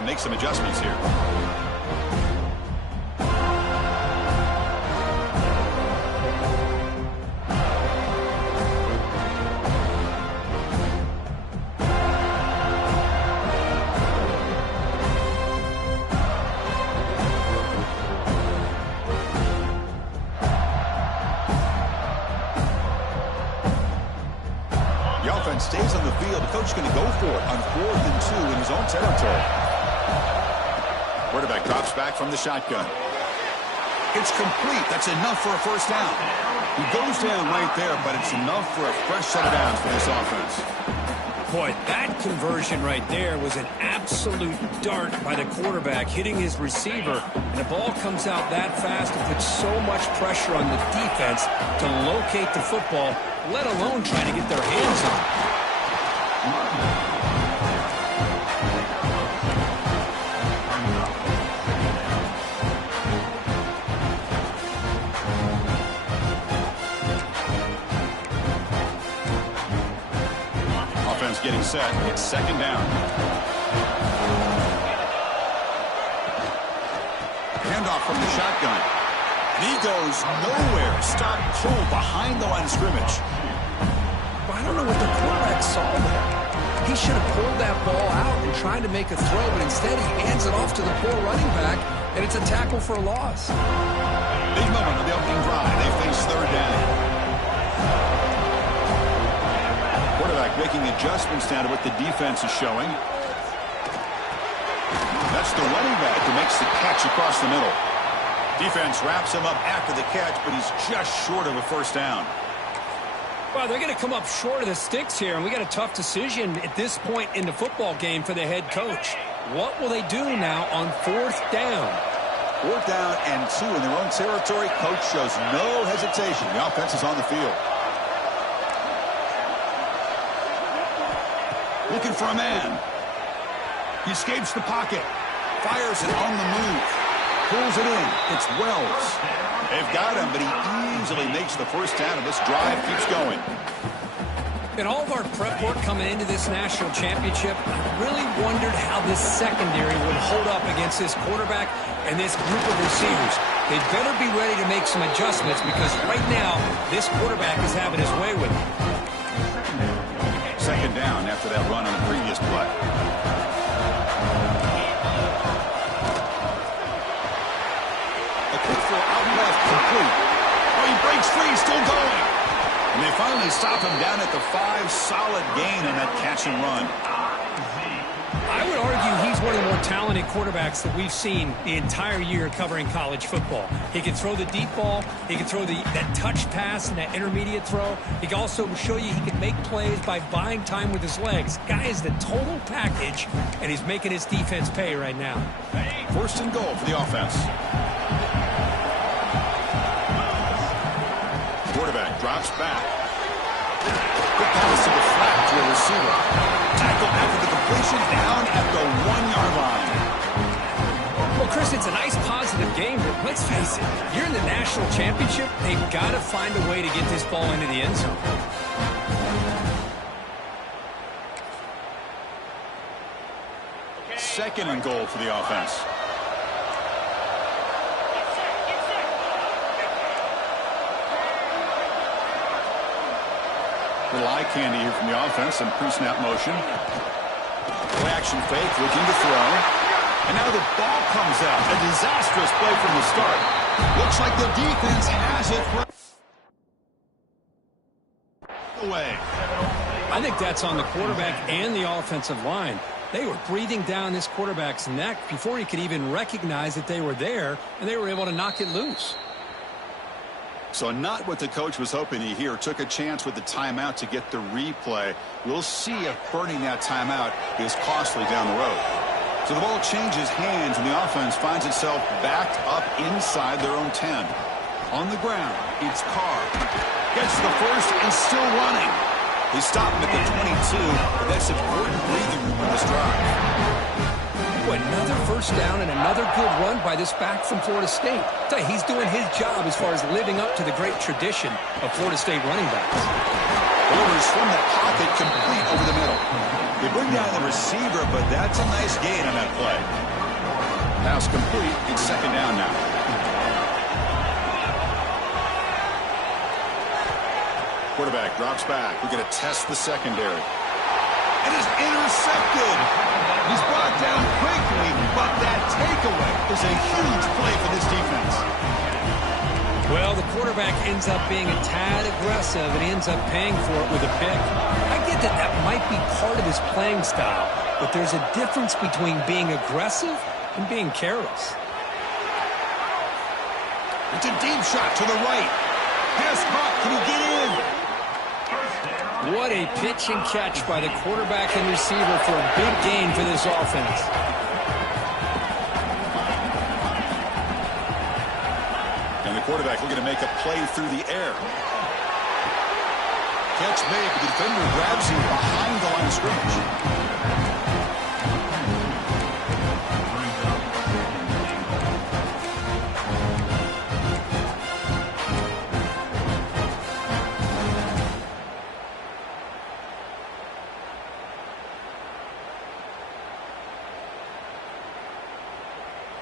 to make some adjustments here. Stays on the field. The coach is going to go for it on 4th and 2 in his own territory. Quarterback drops back from the shotgun. It's complete. That's enough for a first down. He goes down right there, but it's enough for a fresh set of downs for this offense. Boy, that conversion right there was an absolute dart by the quarterback, hitting his receiver. And the ball comes out that fast and puts so much pressure on the defense to locate the football, let alone trying to get their hands on it. Getting set. It's second down. Handoff from the shotgun. And he goes nowhere. Stop pull behind the line of scrimmage. Well, I don't know what the quarterback saw there. He should have pulled that ball out and tried to make a throw, but instead he hands it off to the poor running back, and it's a tackle for a loss. Big moment on the opening drive. They face third down. Quarterback making adjustments down to what the defense is showing. That's the running back who makes the catch across the middle. Defense wraps him up after the catch, but he's just short of a first down. Well, they're going to come up short of the sticks here, and we got a tough decision at this point in the football game for the head coach. What will they do now on 4th down? 4th down and 2 in their own territory. Coach shows no hesitation. The offense is on the field. Looking for a man. He escapes the pocket. Fires it on the move. Pulls it in. It's Wells. They've got him, but he easily makes the first down, and this drive keeps going. In all of our prep work coming into this national championship, I really wondered how this secondary would hold up against this quarterback and this group of receivers. They better be ready to make some adjustments because right now, this quarterback is having his way with it. Second down after that run on the previous play. A quick throw out left, complete. Oh, he breaks free, still going. And they finally stop him down at the 5. Solid gain on that catch and run. I would argue he's one of the more talented quarterbacks that we've seen the entire year covering college football. He can throw the deep ball. He can throw that touch pass and that intermediate throw. He can also show you he can make plays by buying time with his legs. Guy is the total package, and he's making his defense pay right now. 1st and goal for the offense. Quarterback drops back. Quick pass to the flat to a receiver. Tackle after the completion, down at the 1-yard line. Well, Chris, it's a nice positive game, but let's face it, you're in the national championship. They've got to find a way to get this ball into the end zone. Second and goal for the offense. Little eye candy here from the offense and pre-snap motion. Play action fake, looking to throw. And now the ball comes out. A disastrous play from the start. Looks like the defense has it away. I think that's on the quarterback and the offensive line. They were breathing down this quarterback's neck before he could even recognize that they were there, and they were able to knock it loose. So not what the coach was hoping to hear. Took a chance with the timeout to get the replay. We'll see if burning that timeout is costly down the road. So the ball changes hands, and the offense finds itself backed up inside their own 10. On the ground, it's Carr. Gets the first and still running. They stop him at the 22, but that's important breathing room in this drive. Another first down and another good run by this back from Florida State. He's doing his job as far as living up to the great tradition of Florida State running backs. Delivers from the pocket, complete over the middle. They bring down the receiver, but that's a nice gain on that play. Pass complete. It's second down now. Quarterback drops back. We're going to test the secondary. And is intercepted. He's brought down quickly, but that takeaway is a huge play for this defense. Well, the quarterback ends up being a tad aggressive and ends up paying for it with a pick. I get that that might be part of his playing style, but there's a difference between being aggressive and being careless. It's a deep shot to the right. Pass caught. Can he get in? What a pitch and catch by the quarterback and receiver for a big gain for this offense. And the quarterback looking to make a play through the air. Catch made, but the defender grabs him behind the line of scrimmage.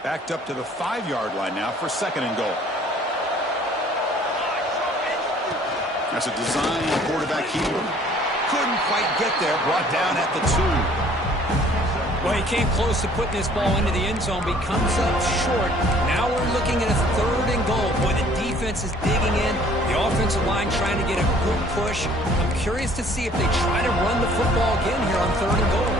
Backed up to the 5-yard line now for second and goal. That's a design quarterback keeper. Couldn't quite get there. Brought down at the 2. Well, he came close to putting this ball into the end zone, but he comes up short. Now we're looking at a third and goal. Boy, the defense is digging in. The offensive line trying to get a good push. I'm curious to see if they try to run the football again here on third and goal.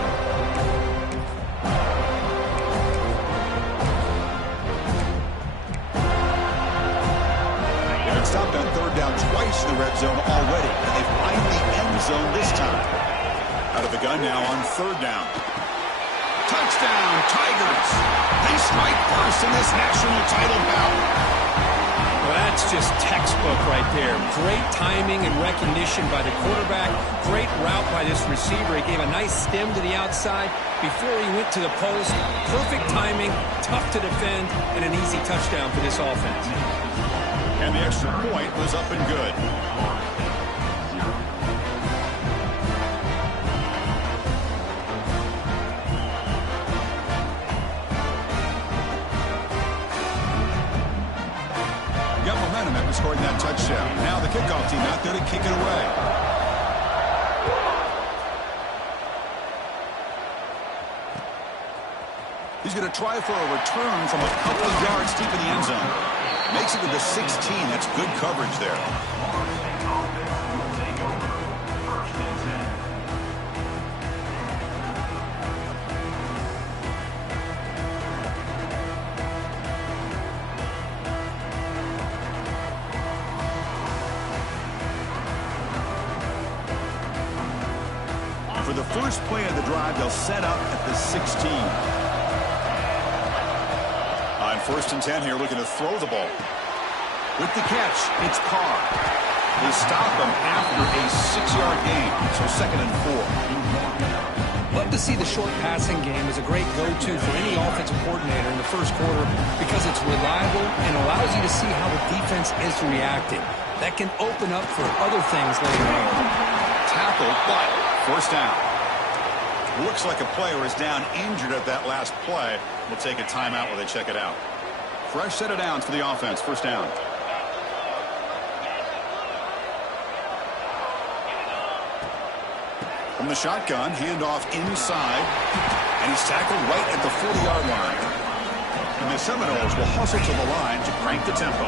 Stopped on third down twice in the red zone already, and they find the end zone this time. Out of the gun now on third down. Touchdown, Tigers! They strike first in this national title bout. Well, that's just textbook right there. Great timing and recognition by the quarterback. Great route by this receiver. He gave a nice stem to the outside before he went to the post. Perfect timing, tough to defend, and an easy touchdown for this offense. And the extra point was up and good. Got momentum after scoring that touchdown. Now the kickoff team out there to kick it away. He's going to try for a return from a couple of yards deep in the end zone. Makes it to the 16. That's good coverage there. And for the first play of the drive, they'll set up at the 16. On first and 10 here, looking to throw the ball. With the catch, it's Carr. They stop him after a 6-yard gain, so second and 4. Love to see the short passing game as a great go-to for any offensive coordinator in the first quarter because it's reliable and allows you to see how the defense is reacting. That can open up for other things later on. Tackle, but first down. Looks like a player is down injured at that last play. We'll take a timeout while they check it out. Fresh set of downs for the offense. First down. From the shotgun, handoff inside, and he's tackled right at the 40-yard line. And the Seminoles will hustle to the line to crank the tempo.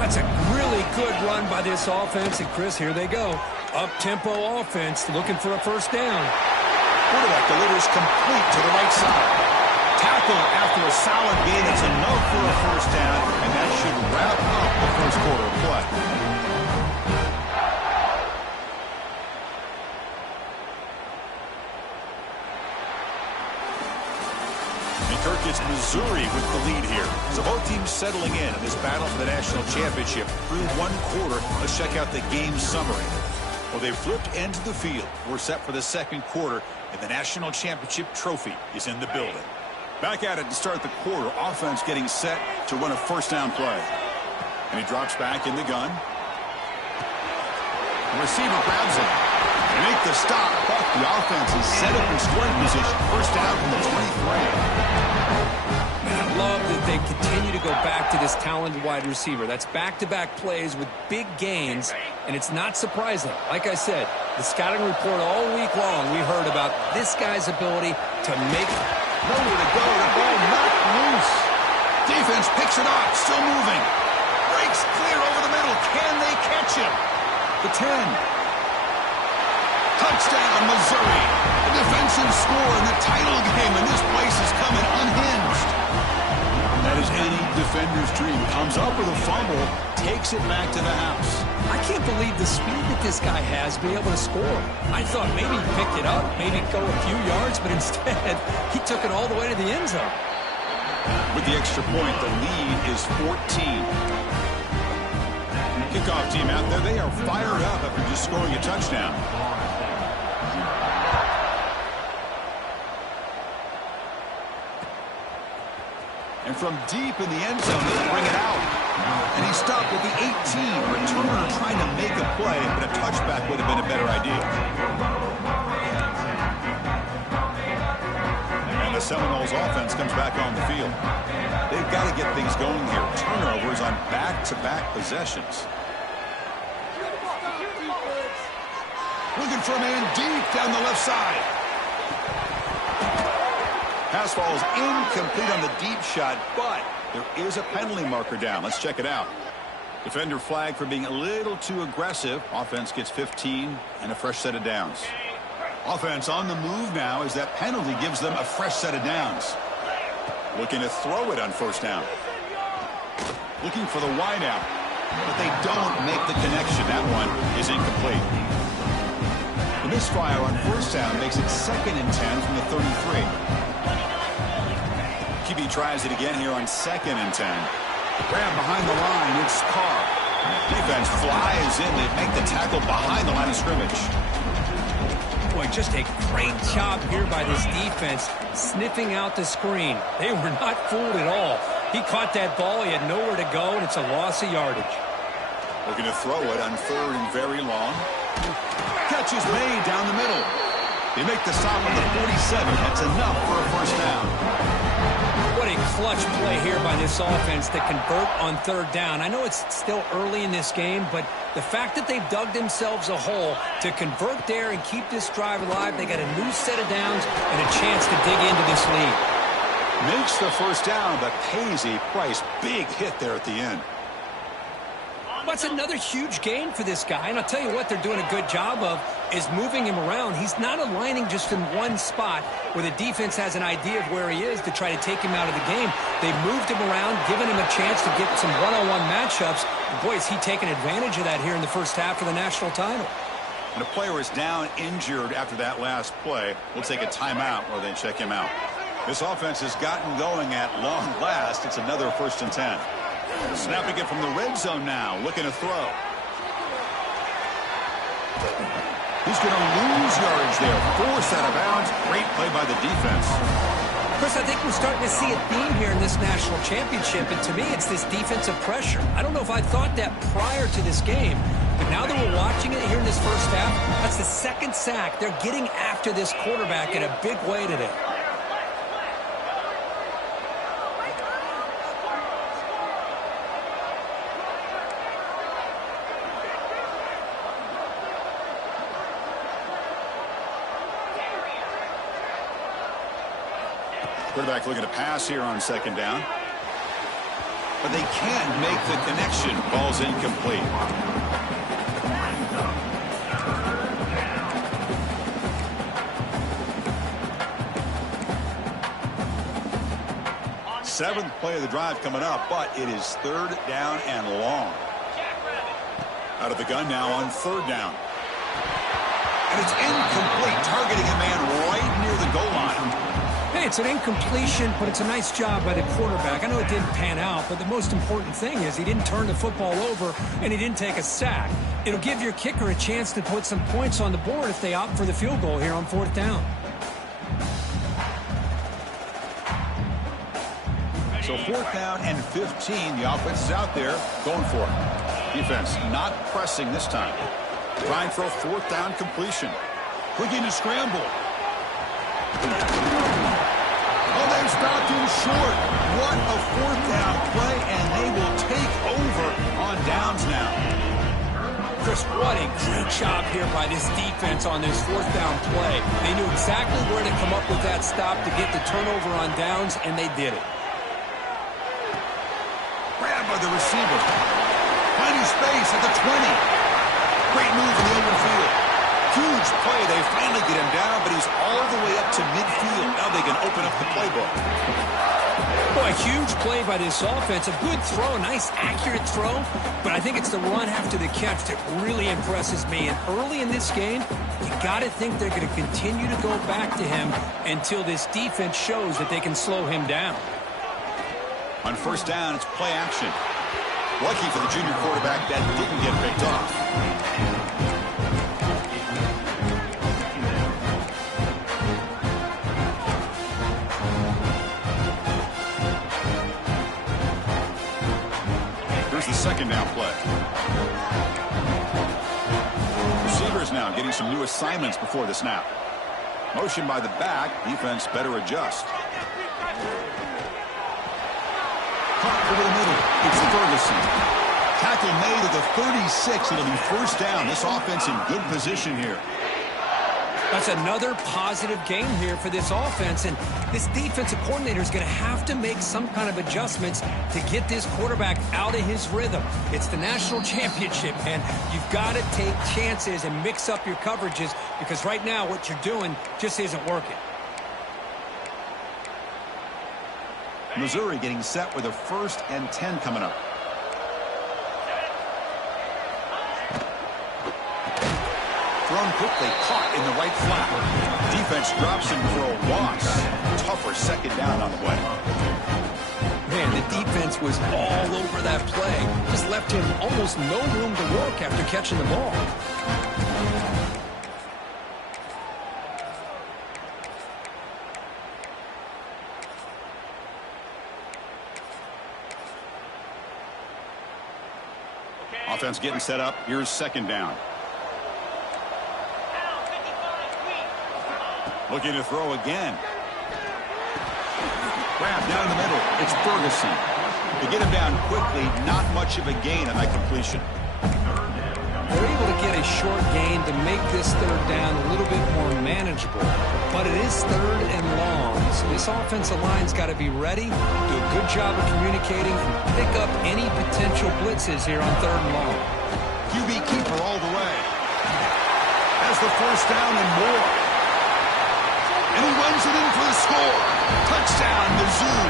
That's a really good run by this offense, and Chris, here they go. Up-tempo offense looking for a first down. Quarterback delivers complete to the right side. Tackle after a solid gain. It's enough for a first down, and that should wrap up the first quarter of play. Kirk gets Missouri with the lead here. So both teams settling in this battle for the national championship through one quarter. Let's check out the game summary. Well, they've flipped into the field. We're set for the second quarter, and the national championship trophy is in the building. Back at it to start the quarter. Offense getting set to run a first down play. And he drops back in the gun. The receiver grabs it. They make the stop, but the offense is set up in scoring position. First down from the 23. I love that they continue to go back to this talented wide receiver. That's back-to-back plays with big gains, and it's not surprising. Like I said, the scouting report all week long, we heard about this guy's ability to make nowhere to go. The ball knocked loose. Defense picks it up, still moving. Breaks clear over the middle. Can they catch him? The 10. Touchdown, Missouri. A defensive score in the title game, and this place is coming unhinged. That is any defender's dream. Comes up with a fumble, takes it back to the house. I can't believe the speed that this guy has to be able to score. I thought maybe he picked it up, maybe go a few yards, but instead he took it all the way to the end zone. With the extra point, the lead is 14. Kickoff team out there, they are fired up after just scoring a touchdown. And from deep in the end zone, they bring it out. And he stopped at the 18. Returner trying to make a play, but a touchback would have been a better idea. And the Seminoles offense comes back on the field. They've got to get things going here. Turnovers on back-to-back possessions. Looking for a man deep down the left side. Pass falls incomplete on the deep shot, but there is a penalty marker down. Let's check it out. Defender flag for being a little too aggressive. Offense gets 15 and a fresh set of downs. Offense on the move now as that penalty gives them a fresh set of downs. Looking to throw it on first down. Looking for the wideout, but they don't make the connection. That one is incomplete. The misfire on first down makes it 2nd and 10 from the 33. QB tries it again here on 2nd and 10. Grab behind the line. It's Carr. Defense flies in. They make the tackle behind the line of scrimmage. Boy, just a great job here by this defense sniffing out the screen. They were not fooled at all. He caught that ball. He had nowhere to go, and it's a loss of yardage. Looking to throw it on 3rd and very long. Catch is made down the middle. They make the stop on the 47. That's enough for a first down. What a clutch play here by this offense to convert on 3rd down. I know it's still early in this game, but the fact that they've dug themselves a hole to convert there and keep this drive alive, they got a new set of downs and a chance to dig into this lead. Makes the first down, but pays a price. Big hit there at the end. That's another huge gain for this guy, and I'll tell you what they're doing a good job of is moving him around. He's not aligning just in one spot where the defense has an idea of where he is to try to take him out of the game. They've moved him around, given him a chance to get some one-on-one matchups. Boy, is he taking advantage of that here in the first half of the national title. And a player is down injured after that last play. We'll take a timeout or then check him out. This offense has gotten going at long last. It's another 1st and 10. Snapping it from the red zone now, looking to throw. He's going to lose yardage there. Forced out of bounds. Great play by the defense. Chris, I think we're starting to see a theme here in this national championship, and to me it's this defensive pressure. I don't know if I thought that prior to this game, but now that we're watching it here in this first half, that's the 2nd sack. They're getting after this quarterback in a big way today. Quarterback looking to pass here on 2nd down. But they can't make the connection. Ball's incomplete. Seventh play of the drive coming up, but it is 3rd down and long. Out of the gun now on 3rd down. And it's incomplete, targeting a man right near the goal line. Hey, it's an incompletion, but it's a nice job by the quarterback. I know it didn't pan out, but the most important thing is he didn't turn the football over and he didn't take a sack. It'll give your kicker a chance to put some points on the board if they opt for the field goal here on 4th down. So 4th down and 15. The offense is out there going for it. Defense not pressing this time. Trying for a fourth down completion. Looking to scramble. Oh, they've stopped him short. What a fourth down play, and they will take over on downs now. Chris, what a great job here by this defense on this fourth down play. They knew exactly where to come up with that stop to get the turnover on downs, and they did it. Grabbed by the receiver. Finding space at the 20. Great move in the open field. Huge play. They finally get him down, but he's all the way up to midfield. Now they can open up the playbook. Boy, a huge play by this offense. A good throw, a nice accurate throw, but I think it's the run after the catch that really impresses me. And early in this game, you got to think they're going to continue to go back to him until this defense shows that they can slow him down. On first down, it's play action. Lucky for the junior quarterback that didn't get picked off. The second down play. Receivers now getting some new assignments before the snap. Motion by the back. Defense better adjust. Caught over the middle. It's Ferguson. Tackle made at the 36. It'll be first down. This offense in good position here. That's another positive game here for this offense, and this defensive coordinator is going to have to make some kind of adjustments to get this quarterback out of his rhythm. It's the national championship, and you've got to take chances and mix up your coverages because right now what you're doing just isn't working. Missouri getting set with a 1st and 10 coming up. Thrown quickly, caught in the right flat. Defense drops him for a loss. Tougher second down on the way. Man, the defense was all over that play. Just left him almost no room to work after catching the ball. Offense getting set up. Here's second down. Looking to throw again. Grab down in the middle. It's Ferguson. To get him down quickly, not much of a gain on that completion. They're able to get a short gain to make this third down a little bit more manageable. But it is third and long. So this offensive line's got to be ready, do a good job of communicating, and pick up any potential blitzes here on third and long. QB keeper all the way. Has the first down and more. And he runs it in for the score. Touchdown, Mizzou.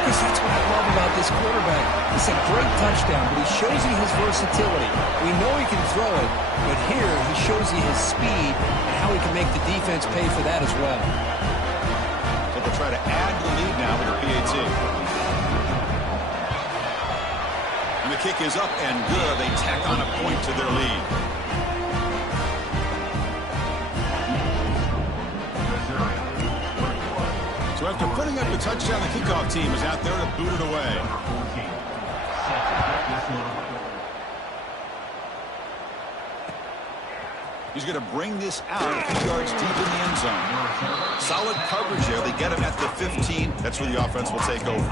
Chris, that's what I love about this quarterback. It's a great touchdown, but he shows you his versatility. We know he can throw it, but here he shows you his speed and how he can make the defense pay for that as well. So they'll try to add to the lead now with their PAT. And the kick is up and good. They tack on a point to their lead. So after putting up the touchdown, the kickoff team is out there to boot it away. He's going to bring this out a few yards deep in the end zone. Solid coverage there. They get him at the 15. That's where the offense will take over.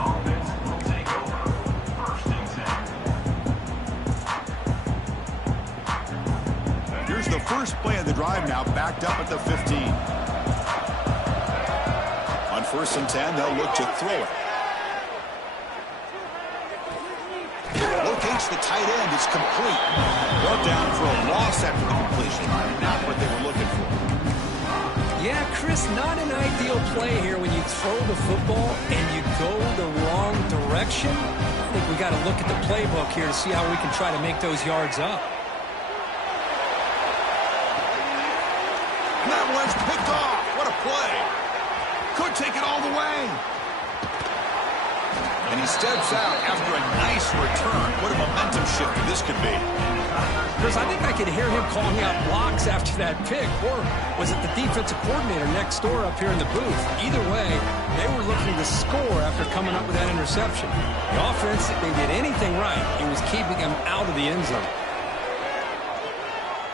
Here's the first play of the drive now, backed up at the 15. On 1st and 10, they'll look to throw it. Locates the tight end. It's complete. Brought down for a loss after the completion. Not what they were looking for. Yeah, Chris, not an ideal play here when you throw the football and you go the wrong direction. I think we got to look at the playbook here to see how we can try to make those yards up. And that one's picked off. What a play. Could take it all the way. And he steps out after a nice return. What a momentum shifter this could be. Chris, I think I could hear him calling out blocks after that pick. Or was it the defensive coordinator next door up here in the booth? Either way, they were looking to score after coming up with that interception. The offense, if they did anything right, it was keeping him out of the end zone.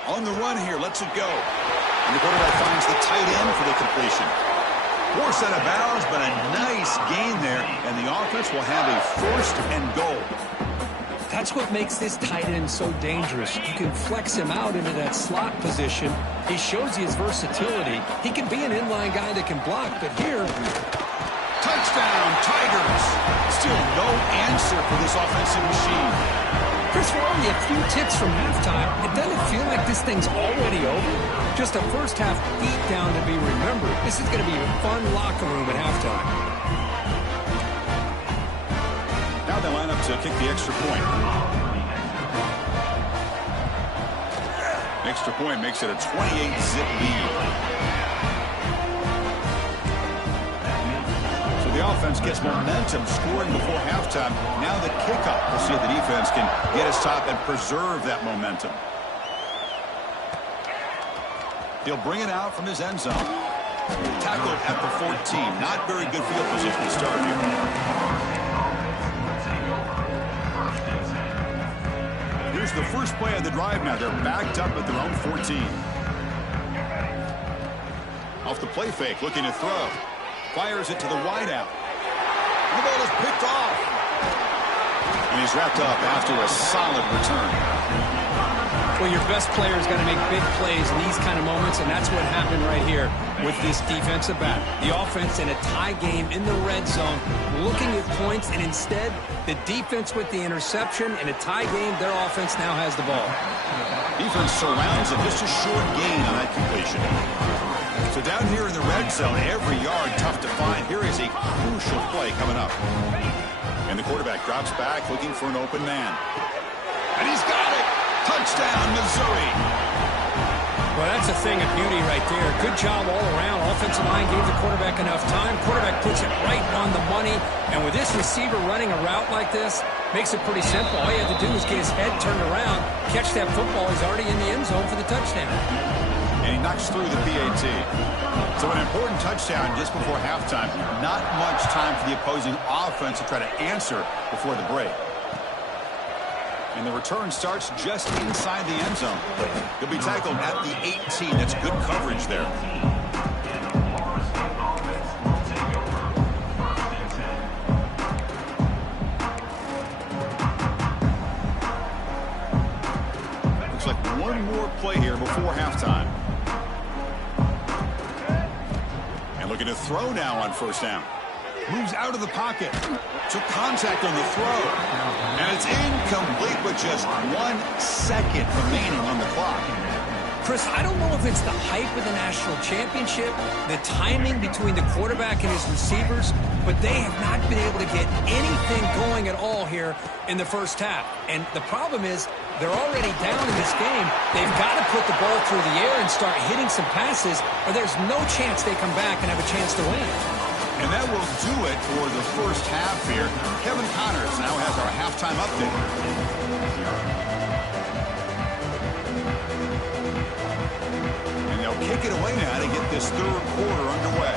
On the run here, lets it go. And the quarterback finds the tight end for the completion. Forced out of bounds, but a nice gain there. And the offense will have a first and goal. That's what makes this tight end so dangerous. You can flex him out into that slot position. He shows you his versatility. He can be an inline guy that can block, but here... Touchdown, Tigers! Still no answer for this offensive machine. Chris, we're only a few ticks from halftime. It doesn't feel like this thing's already over. Just a first half beatdown to be remembered. This is going to be a fun locker room at halftime. Now they line up to kick the extra point. Extra point makes it a 28-zip lead. The offense gets momentum scoring before halftime. Now the kickoff. We'll see if the defense can get a stop and preserve that momentum. He'll bring it out from his end zone. Tackled at the 14. Not very good field position to start here. Here's the first play of the drive now. They're backed up at their own 14. Off the play fake, looking to throw. Fires it to the wideout. The ball is picked off. And he's wrapped up after a solid return. Well, your best player's got to make big plays in these kind of moments, and that's what happened right here with this defensive back. The offense in a tie game in the red zone, looking at points, and instead, the defense with the interception. In a tie game, their offense now has the ball. Defense surrounds it. Just a short gain on that completion. So down here in the red zone, every yard tough to find. Here is a crucial play coming up. And the quarterback drops back looking for an open man. And he's got it! Touchdown, Missouri! Well, that's a thing of beauty right there. Good job all around. Offensive line gave the quarterback enough time. Quarterback puts it right on the money. And with this receiver running a route like this, makes it pretty simple. All you have to do is get his head turned around, catch that football. He's already in the end zone for the touchdown. And he knocks through the PAT. So an important touchdown just before halftime. Not much time for the opposing offense to try to answer before the break. And the return starts just inside the end zone. He'll be tackled at the 18. That's good coverage there. Looks like one more play here before halftime. Looking to throw now on first down. Moves out of the pocket. Took contact on the throw. And it's incomplete with just 1 second remaining on the clock. Chris, I don't know if it's the hype of the national championship, the timing between the quarterback and his receivers, but they have not been able to get anything going at all here in the first half. And the problem is they're already down in this game. They've got to put the ball through the air and start hitting some passes, or there's no chance they come back and have a chance to win. And that will do it for the first half here. Kevin Connors now has our halftime update. And they'll kick it away now to get this third quarter underway.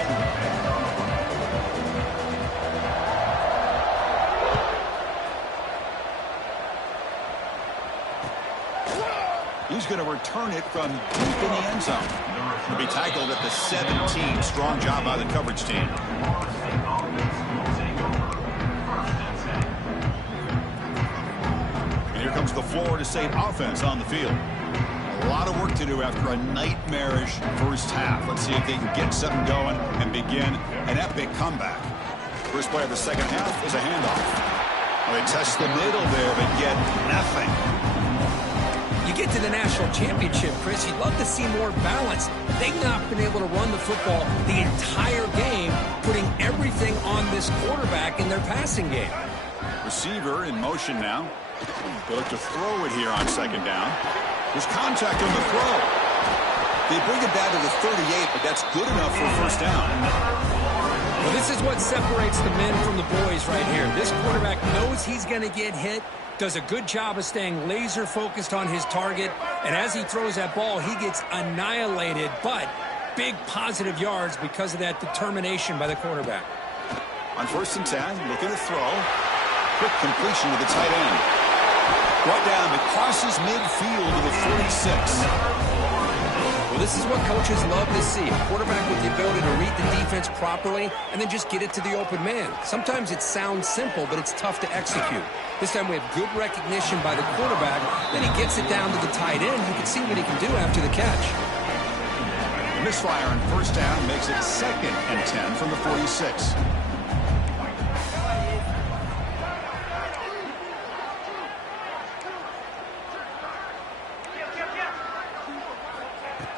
He's going to return it from deep in the end zone. He'll be tackled at the 17. Strong job by the coverage team. And here comes the Florida State offense on the field. A lot of work to do after a nightmarish first half. Let's see if they can get something going and begin an epic comeback. First play of the second half is a handoff. Well, they test the middle there, but get nothing. You get to the national championship, Chris, you'd love to see more balance. They've not been able to run the football the entire game, putting everything on this quarterback in their passing game. Receiver in motion now. They look to throw it here on second down. There's contact on the throw. They bring it down to the 38, but that's good enough for a first down. Well, this is what separates the men from the boys right here. This quarterback knows he's going to get hit, does a good job of staying laser focused on his target, and as he throws that ball, he gets annihilated, but big positive yards because of that determination by the quarterback. On 1st and 10, looking to throw. Quick completion to the tight end. Brought down, but crosses midfield to the 46. Well, this is what coaches love to see. A quarterback with the ability to read the defense properly and then just get it to the open man. Sometimes it sounds simple, but it's tough to execute. This time we have good recognition by the quarterback. Then he gets it down to the tight end. You can see what he can do after the catch. The misfire on first down makes it 2nd and 10 from the 46.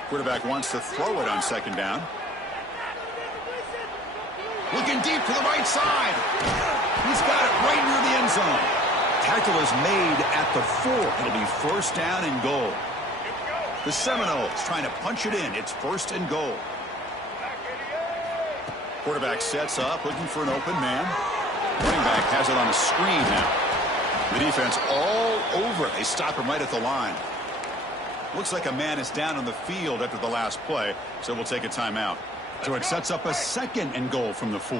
Quarterback wants to throw it on 2nd down. Looking deep to the right side. He's got it right near the end zone. Tackle is made at the 4. It'll be 1st down and goal. The Seminoles trying to punch it in. It's 1st and goal. Quarterback sets up, looking for an open man. Running back has it on a screen now. The defense all over. They stop him right at the line. Looks like a man is down on the field after the last play, so we'll take a timeout. So it sets up a 2nd and goal from the 4.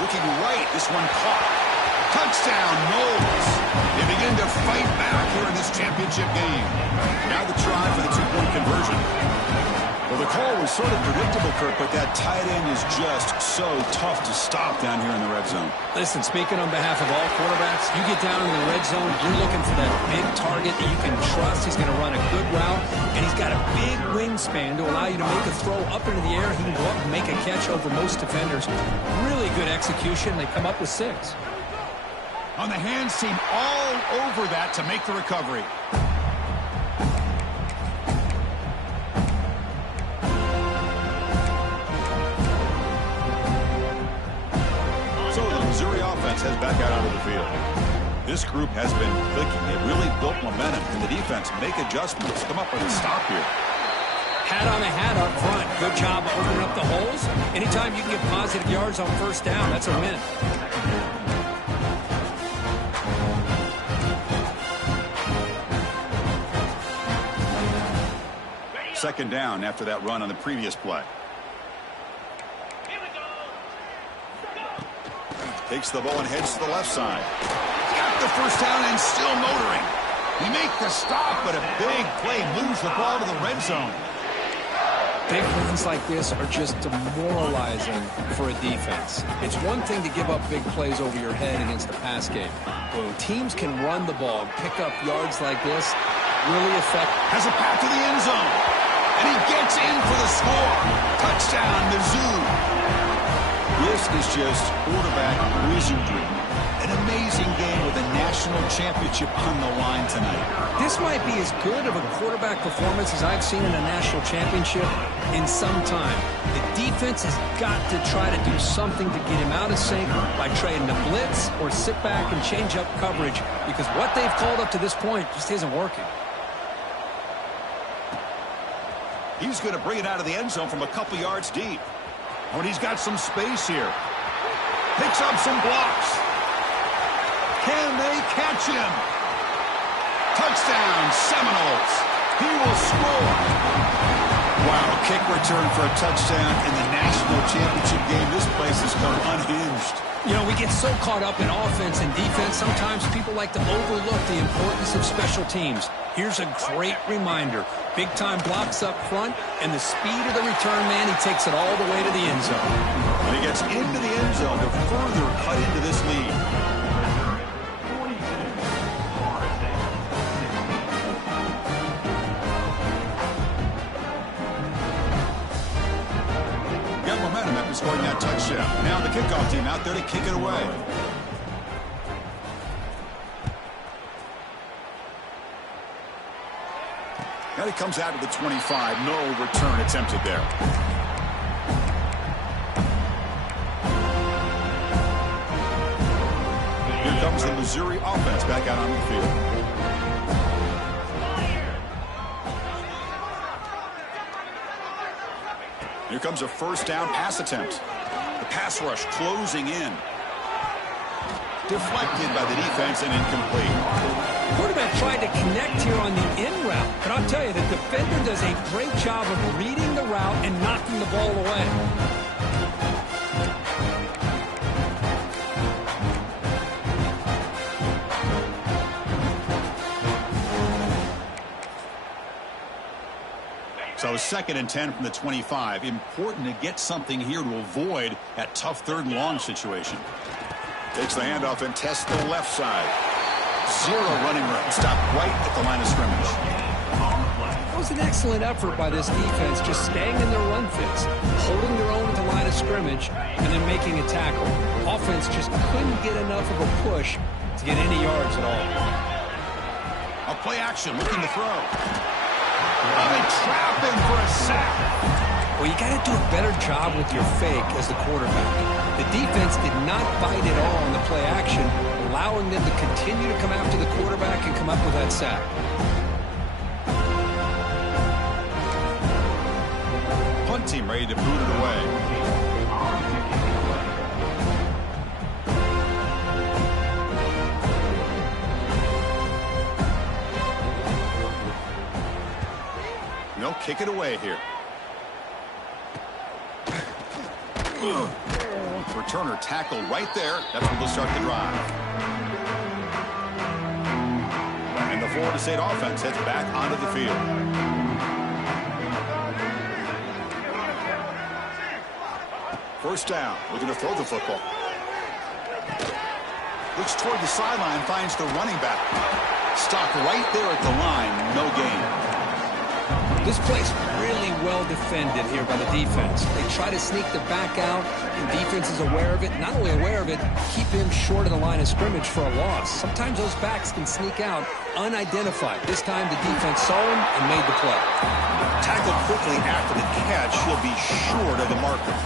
Looking right, this one caught. Touchdown, Knowles. They begin to fight back here in this championship game. Now the try for the 2-point conversion. Well, the call was sort of predictable, Kirk, but that tight end is just so tough to stop down here in the red zone. Listen, speaking on behalf of all quarterbacks, you get down in the red zone, you're looking for that big target that you can trust. He's going to run a good route, and he's got a big wingspan to allow you to make a throw up into the air. He can go up and make a catch over most defenders. Really good execution. They come up with 6. On the hands team all over that to make the recovery. So the Missouri offense heads back out onto the field. This group has been clicking. They really built momentum. Can the defense make adjustments? Come up with a stop here. Hat on a hat up front. Good job of opening up the holes. Anytime you can get positive yards on 1st down, that's a win. 2nd down after that run on the previous play. Takes the ball and heads to the left side. Got the 1st down and still motoring. He make the stop, but a big play moves the ball to the red zone. Big runs like this are just demoralizing for a defense. It's one thing to give up big plays over your head against the pass game. When teams can run the ball, pick up yards like this, really effective. Has a path to the end zone. And he gets in for the score. Touchdown, Mizzou. This is just quarterback wizardry. An amazing game with a national championship on the line tonight. This might be as good of a quarterback performance as I've seen in a national championship in some time. The defense has got to try to do something to get him out of sync by trading the blitz or sit back and change up coverage, because what they've called up to this point just isn't working. He's going to bring it out of the end zone from a couple yards deep. Oh, and he's got some space here. Picks up some blocks. Can they catch him? Touchdown, Seminoles. He will score. Wow, kick return for a touchdown in the national championship game. This place has come unhinged. You know, we get so caught up in offense and defense, sometimes people like to overlook the importance of special teams. Here's a great reminder. Big-time blocks up front, and the speed of the return man, he takes it all the way to the end zone. And he gets into the end zone to further cut into this lead. Got momentum after scoring that touchdown. Now the kickoff team out there to kick it away. Now he comes out to the 25. No return attempted there. Here comes the Missouri offense back out on the field. Here comes a 1st down pass attempt. The pass rush closing in. Deflected by the defense and incomplete. Quarterback tried to connect here on the in route, but I'll tell you, the defender does a great job of reading the route and knocking the ball away. So 2nd and 10 from the 25. Important to get something here to avoid that tough 3rd and long situation. Takes the handoff and tests the left side. 0 running room. Stop right at the line of scrimmage. It was an excellent effort by this defense, just staying in their run fits, holding their own at the line of scrimmage, and then making a tackle. Offense just couldn't get enough of a push to get any yards at all. A play action, looking to throw. They trap him for a sack. Well, you got to do a better job with your fake as the quarterback. The defense did not bite at all on the play action, allowing them to continue to come after the quarterback and come up with that sack. Punt team ready to boot it away. They'll kick it away here. Returner tackled right there. That's where they'll start the drive. And the Florida State offense heads back onto the field. First down, looking to throw the football. Looks toward the sideline, finds the running back. Stopped right there at the line, no gain. This play's really well defended here by the defense. They try to sneak the back out, and defense is aware of it. Not only aware of it, keep him short of the line of scrimmage for a loss. Sometimes those backs can sneak out unidentified. This time the defense saw him and made the play. Tackled quickly after the catch. He'll be short of the marker.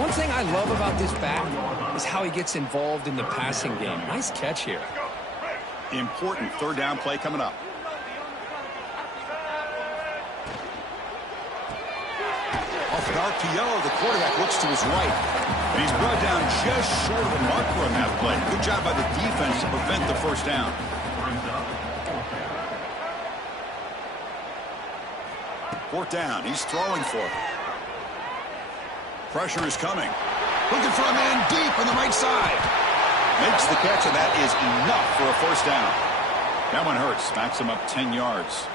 One thing I love about this back is how he gets involved in the passing game. Nice catch here. Important 3rd down play coming up. Off an RPO, the quarterback looks to his right. And he's brought down just short of the marker on that play. Good job by the defense to prevent the 1st down. 4th down, he's throwing for it. Pressure is coming. Looking for a man deep on the right side. Makes the catch, and that is enough for a 1st down. That one hurts. Backs him up 10 yards.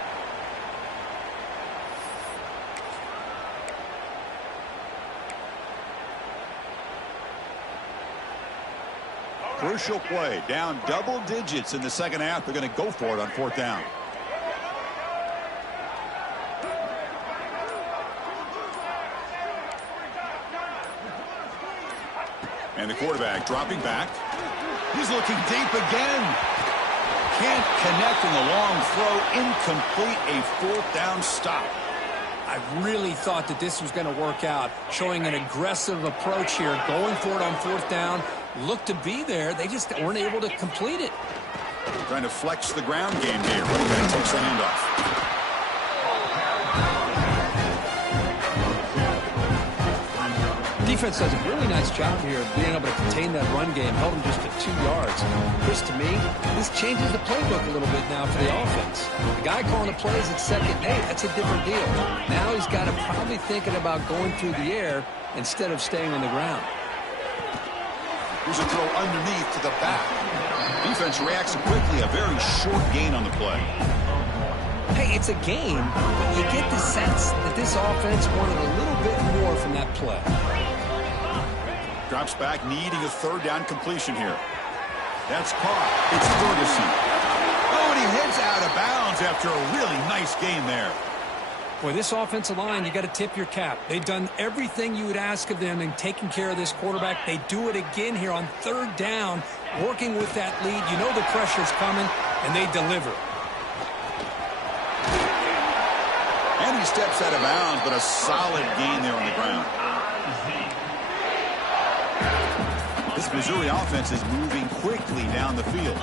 Crucial play. Down double digits in the 2nd half. They're going to go for it on 4th down. And the quarterback dropping back. He's looking deep again. Can't connect in the long throw. Incomplete. A 4th down stop. I really thought that this was going to work out, showing an aggressive approach here, going for it on 4th down. Looked to be there. They just weren't able to complete it. Trying to flex the ground game here. Running back takes the handoff. Defense does a really nice job here of being able to contain that run game. Held him just to 2 yards. Chris, to me, this changes the playbook a little bit now for the offense. The guy calling the plays at 2nd and 8, that's a different deal. Now he's got to probably thinking about going through the air instead of staying on the ground. Here's a throw underneath to the back. Defense reacts quickly. A very short gain on the play. Hey, it's a game, but you get the sense that this offense wanted a little bit more from that play. Drops back, needing a 3rd down completion here. That's caught. It's Ferguson. Oh, and he heads out of bounds after a really nice game there. Boy, this offensive line, you got to tip your cap. They've done everything you would ask of them in taking care of this quarterback. They do it again here on 3rd down, working with that lead. You know the pressure's coming, and they deliver. And he steps out of bounds, but a solid gain there on the ground. This Missouri offense is moving quickly down the field.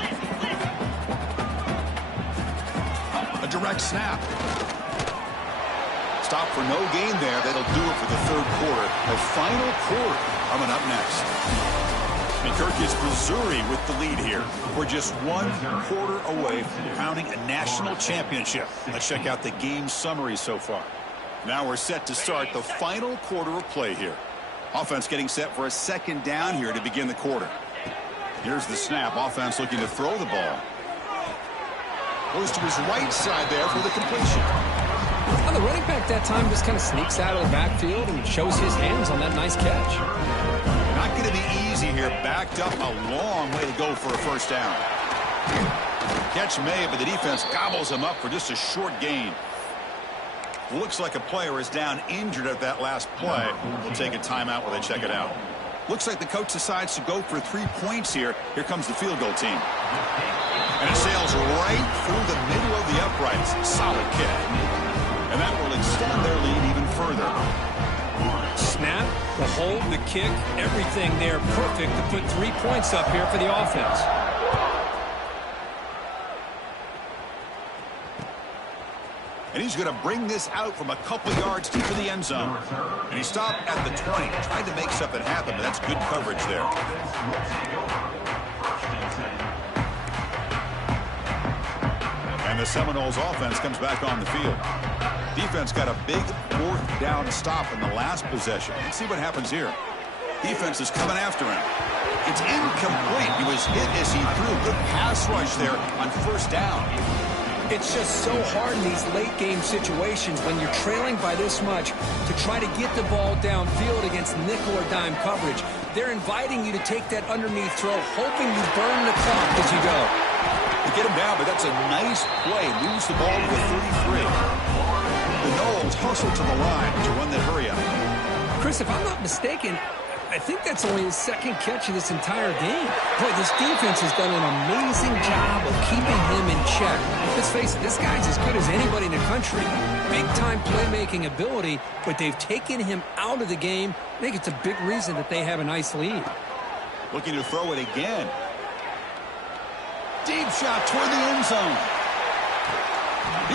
A direct snap. Stop for no gain there. That'll do it for the 3rd quarter. The final quarter coming up next. And Kirk is Missouri with the lead here. We're just 1 quarter away from crowning a national championship. Let's check out the game summary so far. Now we're set to start the final quarter of play here. Offense getting set for a 2nd down here to begin the quarter. Here's the snap. Offense looking to throw the ball. Goes to his right side there for the completion. I the running back that time just kind of sneaks out of the backfield and shows his hands on that nice catch. Not going to be easy here. Backed up a long way to go for a first down. Catch made, but the defense gobbles him up for just a short gain. Looks like a player is down injured at that last play. We'll take a timeout while they check it out. Looks like the coach decides to go for 3 points here. Here comes the field goal team. And it sails right through the middle of the uprights. Solid kick. And that will extend their lead even further. Snap, the hold, the kick, everything there perfect to put 3 points up here for the offense. And he's going to bring this out from a couple yards deep in the end zone. And he stopped at the 20. Tried to make something happen, but that's good coverage there. And the Seminoles offense comes back on the field. Defense got a big 4th down stop in the last possession. Let's see what happens here. Defense is coming after him. It's incomplete. He was hit as he threw. Good pass rush there on first down. It's just so hard in these late-game situations when you're trailing by this much to try to get the ball downfield against nickel or dime coverage. They're inviting you to take that underneath throw, hoping you burn the clock as you go. They get him down, but that's a nice play. Moves the ball to the 33. The Noles hustle to the line to run that hurry up. Chris, if I'm not mistaken, I think that's only his 2nd catch of this entire game. Boy, this defense has done an amazing job of keeping him in check. Let's face it, this guy's as good as anybody in the country. Big-time playmaking ability, but they've taken him out of the game. I think it's a big reason that they have a nice lead. Looking to throw it again. Deep shot toward the end zone.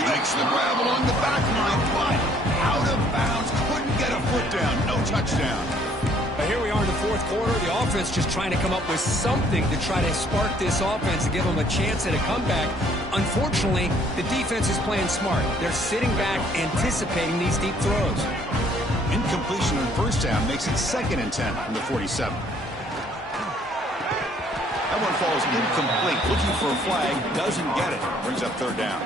He makes the grab along the back line, but out of bounds. Couldn't get a foot down. No touchdown. But here we are in the 4th quarter. The offense just trying to come up with something to try to spark this offense and give them a chance at a comeback. Unfortunately, the defense is playing smart. They're sitting back, anticipating these deep throws. Incompletion on first down makes it 2nd and 10 from the 47. That one falls incomplete. Looking for a flag, doesn't get it. Brings up 3rd down.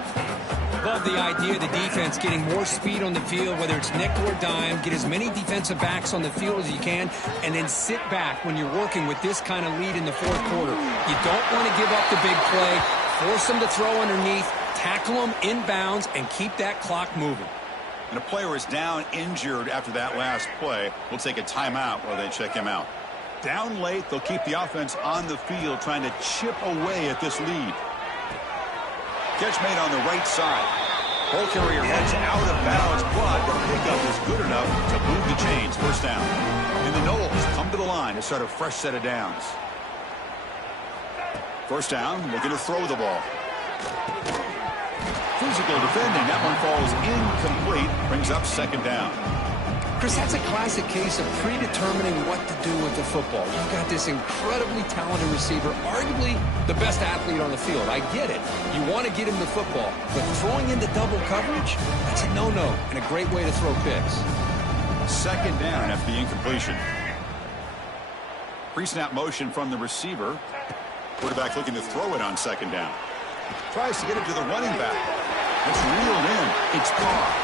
Love the idea of the defense getting more speed on the field, whether it's nickel or dime, get as many defensive backs on the field as you can, and then sit back when you're working with this kind of lead in the 4th quarter. You don't want to give up the big play, force them to throw underneath, tackle them inbounds, and keep that clock moving. And a player is down injured after that last play. We'll take a timeout while they check him out. Down late, they'll keep the offense on the field trying to chip away at this lead. Catch made on the right side. Ball carrier heads out of bounds, but the pickup is good enough to move the chains. First down. And the Noles come to the line to start a fresh set of downs. First down, looking to throw the ball. Physical defending. That one falls incomplete. Brings up 2nd down. Chris, that's a classic case of predetermining what to do with the football. You've got this incredibly talented receiver, arguably the best athlete on the field. I get it. You want to get him the football, but throwing into double coverage, that's a no-no and a great way to throw picks. 2nd down after the incompletion. Pre-snap motion from the receiver. Quarterback looking to throw it on 2nd down. Tries to get it to the running back. It's reeled in. It's caught.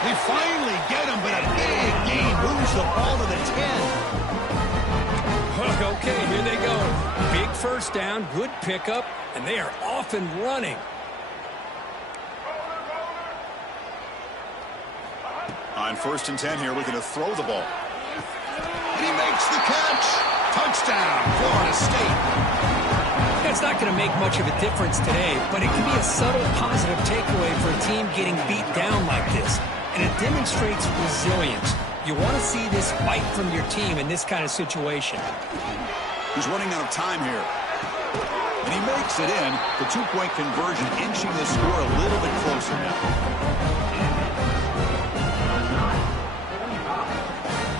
They finally get him, but a big gain moves the ball to the 10. Okay, here they go. Big first down, good pickup, and they are off and running. On 1st and 10 here, looking to throw the ball. And he makes the catch. Touchdown, Florida State. It's not going to make much of a difference today, but it can be a subtle positive takeaway for a team getting beat down like this. And it demonstrates resilience. You want to see this fight from your team in this kind of situation. He's running out of time here. And he makes it in. The 2-point conversion inching the score a little bit closer now.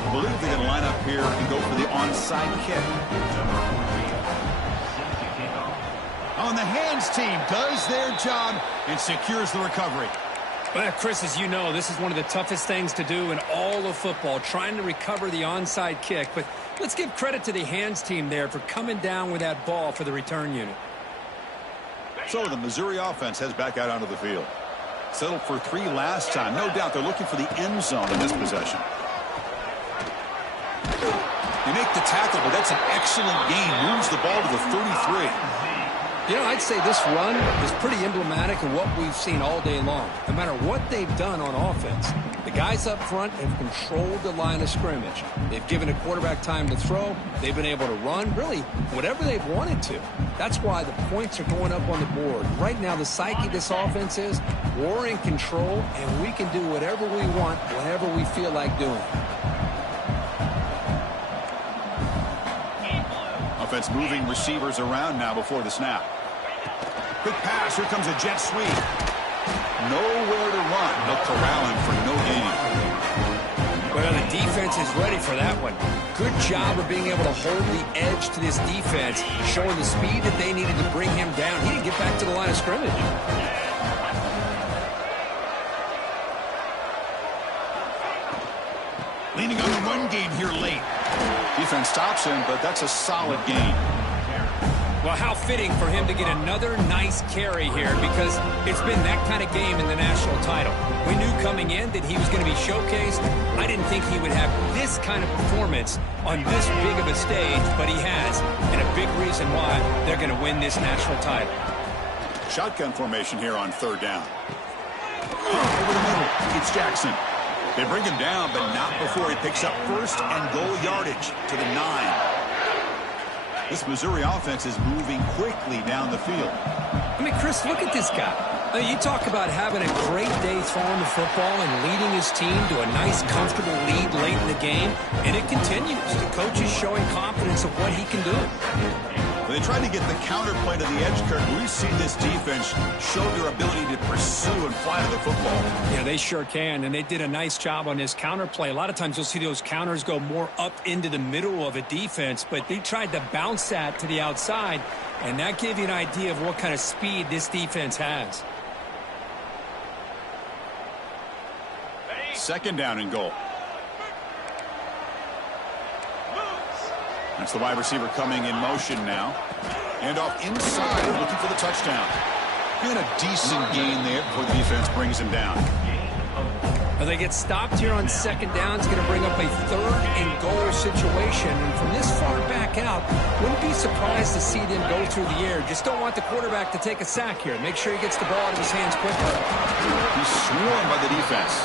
I believe they're going to line up here and go for the onside kick. On the hands team does their job and secures the recovery. Well, Chris, as you know, this is one of the toughest things to do in all of football, trying to recover the onside kick. But let's give credit to the hands team there for coming down with that ball for the return unit. So the Missouri offense heads back out onto the field. Settled for 3 last time. No doubt they're looking for the end zone in this possession. They make the tackle, but that's an excellent gain. Moves the ball to the 33. You know, I'd say this run is pretty emblematic of what we've seen all day long. No matter what they've done on offense, the guys up front have controlled the line of scrimmage. They've given a quarterback time to throw. They've been able to run, really, whatever they've wanted to. That's why the points are going up on the board. Right now, the psyche of this offense is we're in control, and we can do whatever we want, whenever we feel like doing. Offense moving receivers around now before the snap. Quick pass. Here comes a jet sweep. Nowhere to run. They'll corral him for no gain. Well, the defense is ready for that one. Good job of being able to hold the edge to this defense, showing the speed that they needed to bring him down. He didn't get back to the line of scrimmage. Leaning on the run game here late. Defense stops him, but that's a solid gain. Well, how fitting for him to get another nice carry here, because it's been that kind of game in the national title. We knew coming in that he was going to be showcased. I didn't think he would have this kind of performance on this big of a stage, but he has, and a big reason why they're going to win this national title. Shotgun formation here on 3rd down. Over the middle, it's Jackson. They bring him down, but not before he picks up 1st and goal yardage to the 9. This Missouri offense is moving quickly down the field. I mean, Chris, look at this guy. I mean, you talk about having a great day throwing the football and leading his team to a nice, comfortable lead late in the game, and it continues. The coach is showing confidence of what he can do. They tried to get the counterplay to the edge, Kirk. We've seen this defense show their ability to pursue and fly to the football. Yeah, they sure can, and they did a nice job on this counterplay. A lot of times you'll see those counters go more up into the middle of a defense, but they tried to bounce that to the outside, and that gave you an idea of what kind of speed this defense has. 2nd down and goal. That's the wide receiver coming in motion now. And off inside, looking for the touchdown. And a decent gain there before the defense brings him down. Well, they get stopped here on 2nd down. It's going to bring up a 3rd and goal situation. And from this far back out, wouldn't be surprised to see them go through the air. Just don't want the quarterback to take a sack here. Make sure he gets the ball out of his hands quickly. He's swarmed by the defense.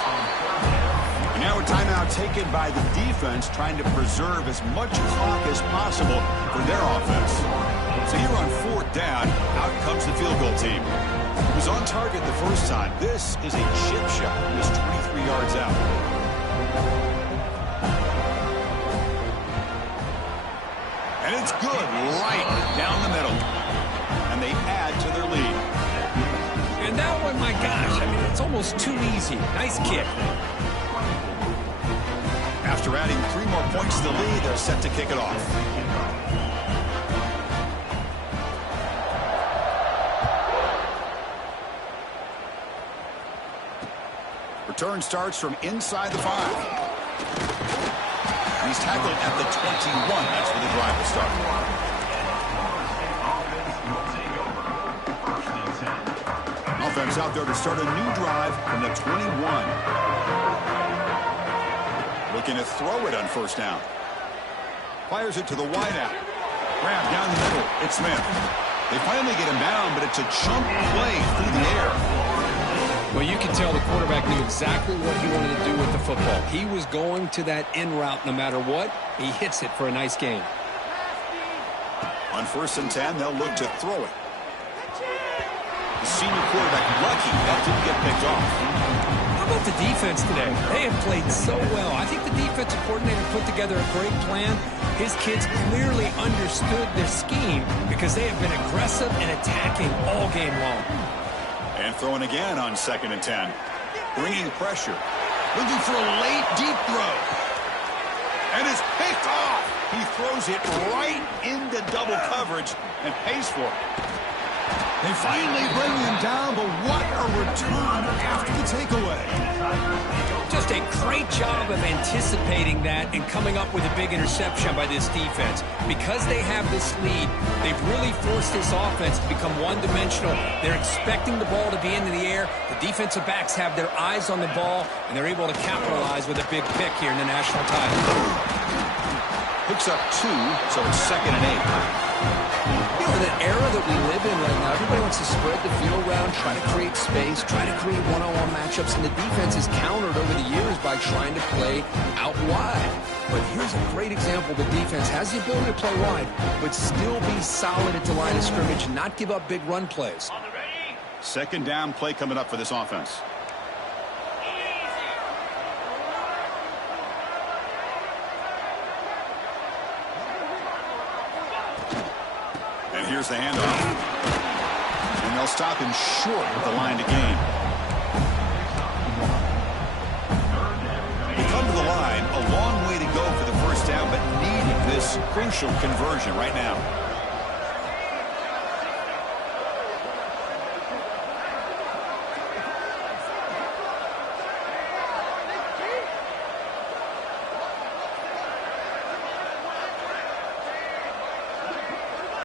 And now a timeout taken by the defense, trying to preserve as much clock as possible for their offense. So here on 4th down, out comes the field goal team. He was on target the first time. This is a chip shot. He was 23 yards out. And it's good right down the middle. And they add to their lead. And that one, my gosh, I mean, it's almost too easy. Nice kick. After adding 3 more points to the lead, they're set to kick it off. Return starts from inside the 5. And he's tackled at the 21. That's where the drive will start. Offense out there to start a new drive from the 21. Looking to throw it on 1st down. Fires it to the wideout. Grab down the middle. It's Smith. They finally get him down, but it's a chunk play through the air. Well, you can tell the quarterback knew exactly what he wanted to do with the football. He was going to that in route no matter what. He hits it for a nice gain. On 1st and 10, they'll look to throw it. The senior quarterback lucky that didn't get picked off. How about the defense today? They have played so well. I think the defensive coordinator put together a great plan. His kids clearly understood their scheme because they have been aggressive and attacking all game long. And throwing again on 2nd and 10. Bringing pressure. Looking for a late deep throw. And it's picked off. He throws it right into double coverage and pays for it. They finally bring him down, but what a return after the takeaway. Just a great job of anticipating that and coming up with a big interception by this defense. Because they have this lead, they've really forced this offense to become one-dimensional. They're expecting the ball to be into the air. The defensive backs have their eyes on the ball, and they're able to capitalize with a big pick here in the national title. Picks up 2, so it's 2nd and 8. You know, in an era that we live in right now, everybody wants to spread the field around, try to create space, try to create one-on-one matchups, and the defense is countered over the years by trying to play out wide. But here's a great example. The defense has the ability to play wide, but still be solid at the line of scrimmage and not give up big run plays. 2nd down play coming up for this offense. And here's the handoff. And they'll stop him short of the line to gain. They come to the line, a long way to go for the first down, but needing this crucial conversion right now.